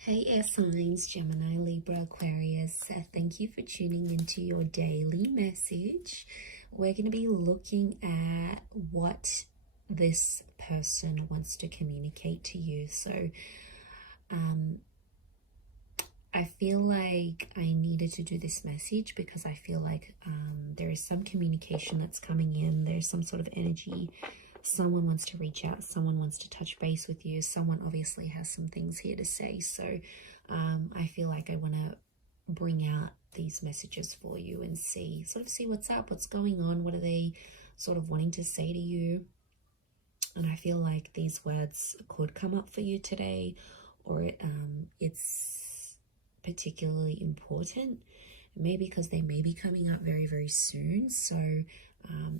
Hey air signs, Gemini, Libra, Aquarius, thank you for tuning into your daily message. We're going to be looking at what this person wants to communicate to you. So I feel like I needed to do this message because I feel like there is some communication that's coming in. There's some sort of energy. Someone wants to reach out. Someone wants to touch base with you. Someone obviously has some things here to say. So I feel like I want to bring out these messages for you and see what's up, what's going on, what are they sort of wanting to say to you. And I feel like these words could come up for you today, or it's particularly important, maybe because they may be coming up very, very soon. So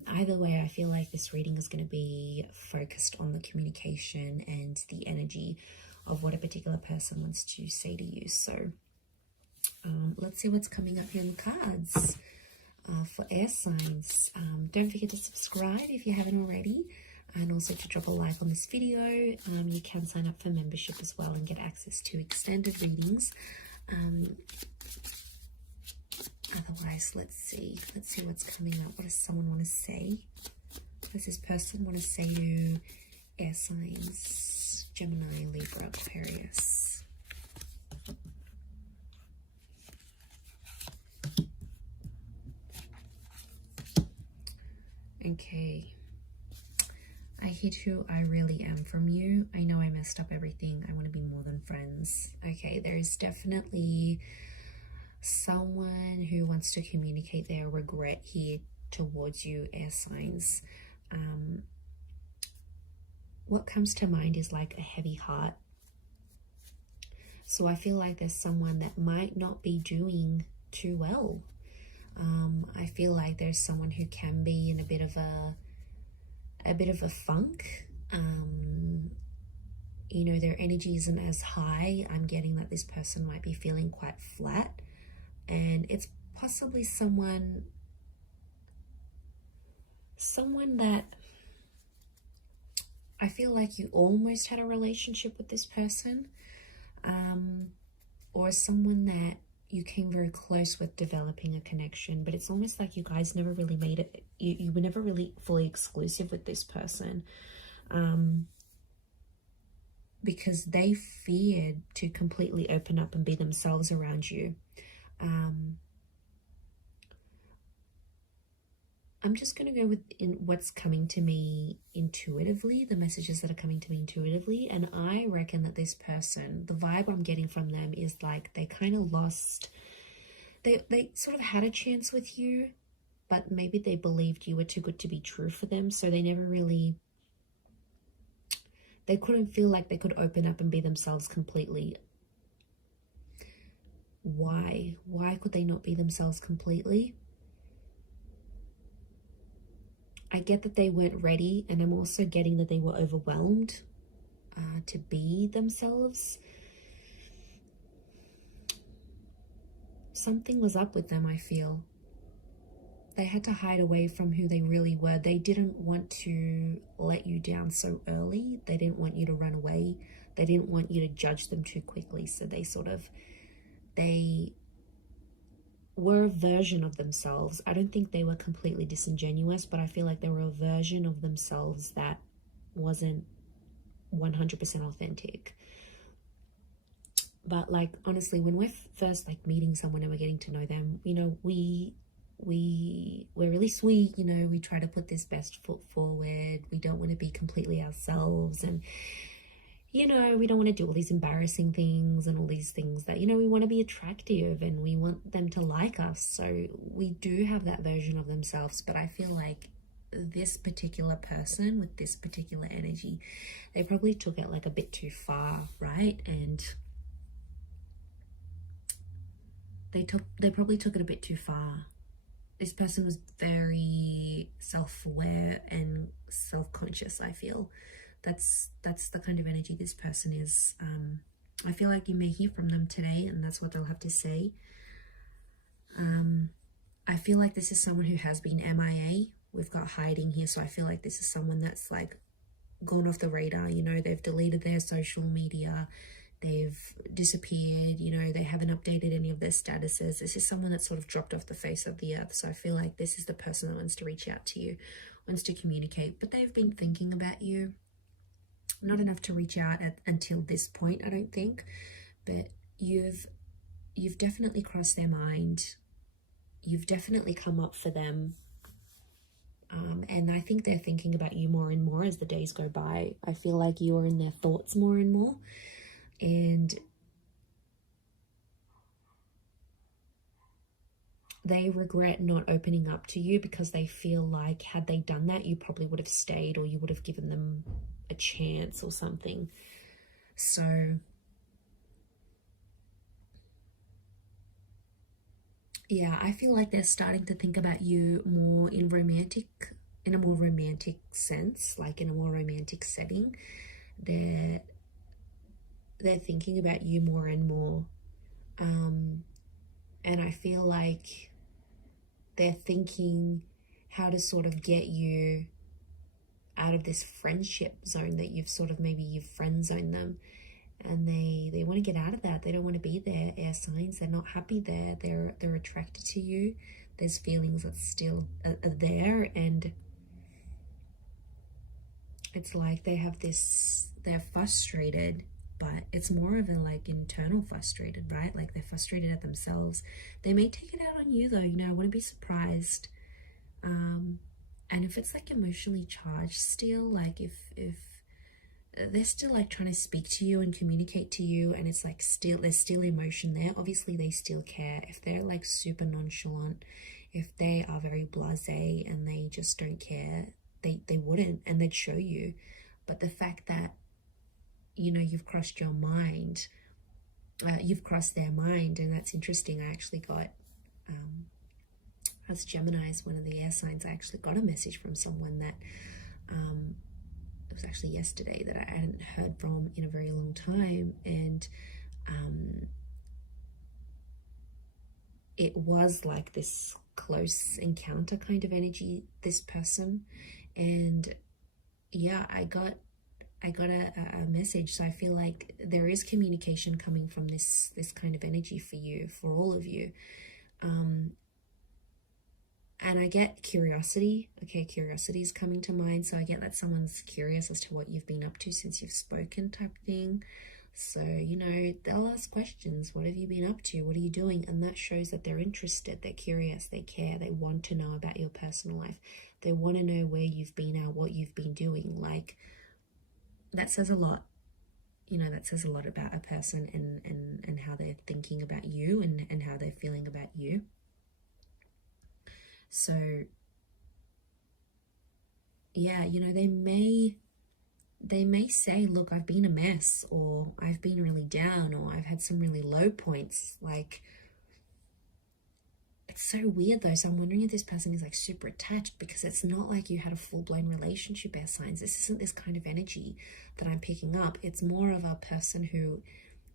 either way, I feel like this reading is going to be focused on the communication and the energy of what a particular person wants to say to you. So let's see what's coming up here in the cards for air signs. Don't forget to subscribe if you haven't already, and also to drop a like on this video. You can sign up for membership as well and get access to extended readings. Otherwise, let's see what's coming up. What does someone want to say? What does this person want to say to air signs, Gemini, Libra, Aquarius? Okay. I hit who I really am from you. I know I messed up everything. I want to be more than friends. Okay, there is definitely someone who wants to communicate their regret here towards you, air signs. What comes to mind is like a heavy heart. So I feel like there's someone that might not be doing too well. I feel like there's someone who can be in a bit of a funk. You know, their energy isn't as high. I'm getting that this person might be feeling quite flat, and it's possibly someone that I feel like you almost had a relationship with this person, or someone that you came very close with developing a connection, but it's almost like you guys never really made it. You were never really fully exclusive with this person, because they feared to completely open up and be themselves around you. I'm just going to go with what's coming to me intuitively, the messages that are coming to me intuitively. And I reckon that this person, the vibe I'm getting from them is like they kind of lost, they sort of had a chance with you, but maybe they believed you were too good to be true for them. So they never really, they couldn't feel like they could open up and be themselves completely. Why could they not be themselves completely? I get that they weren't ready, and I'm also getting that they were overwhelmed to be themselves. Something was up with them, I feel. They had to hide away from who they really were. They didn't want to let you down so early. They didn't want you to run away. They didn't want you to judge them too quickly. So they were a version of themselves. I don't think they were completely disingenuous, but I feel like they were a version of themselves that wasn't 100% authentic. But like, honestly, when we're first like meeting someone and we're getting to know them, you know, we're really sweet, you know, we try to put this best foot forward. We don't want to be completely ourselves, and you know, we don't want to do all these embarrassing things and all these things that, you know, we want to be attractive and we want them to like us. So we do have that version of themselves. But I feel like this particular person with this particular energy, they probably took it like a bit too far, right? And they probably took it a bit too far. This person was very self-aware and self-conscious, I feel. That's the kind of energy this person is. I feel like you may hear from them today, and that's what they'll have to say. I feel like this is someone who has been MIA. We've got hiding here, so I feel like this is someone that's like gone off the radar. You know, they've deleted their social media. they've disappeared, you know, they haven't updated any of their statuses. This is someone that's sort of dropped off the face of the earth. So I feel like this is the person that wants to reach out to you, wants to communicate, but they've been thinking about you. Not enough to reach out until this point, I don't think, but you've definitely crossed their mind. You've definitely come up for them. And I think they're thinking about you more and more as the days go by. I feel like you are in their thoughts more and more. And they regret not opening up to you because they feel like had they done that, you probably would have stayed, or you would have given them a chance or something. So yeah, I feel like they're starting to think about you more in a more romantic sense, like in a more romantic setting. They're thinking about you more and more. And I feel like they're thinking how to sort of get you out of this friendship zone that you've friend zoned them. And they want to get out of that. They don't want to be there, air signs. They're not happy there. They're attracted to you. There's feelings that still are there, and it's like they're frustrated, but it's more of a like internal frustrated, right? Like they're frustrated at themselves. They may take it out on you though, you know, I wouldn't be surprised. And if it's like emotionally charged still, like if they're still like trying to speak to you and communicate to you, and it's like there's still emotion there, obviously they still care. If they're like super nonchalant, if they are very blasé and they just don't care, they wouldn't, and they'd show you. But the fact that, you know, you've crossed your mind, you've crossed their mind, and that's interesting. I actually got as Gemini's, one of the air signs, I actually got a message from someone that it was actually yesterday, that I hadn't heard from in a very long time, and it was like this close encounter kind of energy, this person. And yeah, I got a message. So I feel like there is communication coming from this kind of energy for you, for all of you. And I get curiosity. Okay, curiosity is coming to mind. So I get that someone's curious as to what you've been up to since you've spoken, type thing. So, you know, they'll ask questions. What have you been up to? What are you doing? And that shows that they're interested, they're curious, they care, they want to know about your personal life. They want to know where you've been at, what you've been doing. Like, that says a lot. You know, that says a lot about a person and how they're thinking about you and how they're feeling about you. So yeah, you know, they may say, look, I've been a mess, or I've been really down, or I've had some really low points. Like, it's so weird though. So I'm wondering if this person is like super attached, because it's not like you had a full-blown relationship, air signs. This isn't this kind of energy that I'm picking up. It's more of a person who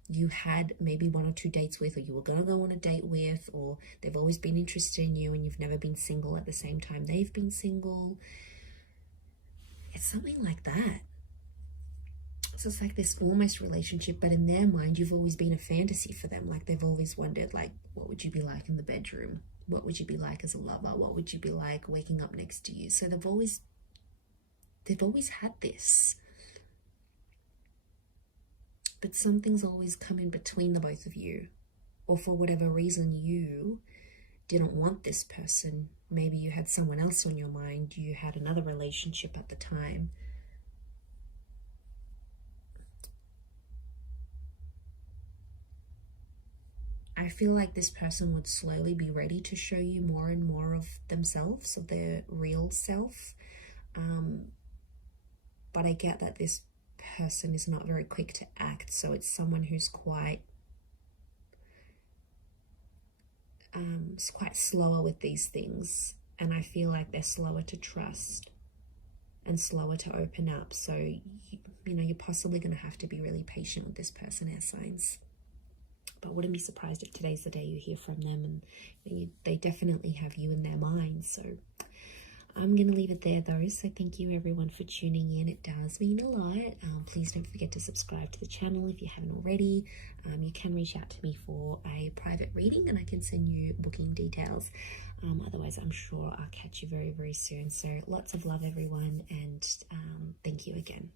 you had maybe 1 or 2 dates with, or you were going to go on a date with, or they've always been interested in you and you've never been single at the same time they've been single. It's something like that. So it's like this almost relationship, but in their mind, you've always been a fantasy for them. Like, they've always wondered, like, what would you be like in the bedroom? What would you be like as a lover? What would you be like waking up next to you? So they've always had this. But something's always come in between the both of you, or for whatever reason you didn't want this person. Maybe you had someone else on your mind, you had another relationship at the time. I feel like this person would slowly be ready to show you more and more of themselves, of their real self. But I get that this person is not very quick to act, so it's someone who's quite slower with these things, and I feel like they're slower to trust and slower to open up. So you know, you're possibly going to have to be really patient with this person, air signs. But wouldn't be surprised if today's the day you hear from them, and they definitely have you in their minds. So I'm going to leave it there though. So thank you everyone for tuning in. It does mean a lot. Please don't forget to subscribe to the channel if you haven't already. You can reach out to me for a private reading and I can send you booking details. Otherwise, I'm sure I'll catch you very, very soon. So lots of love everyone, and thank you again.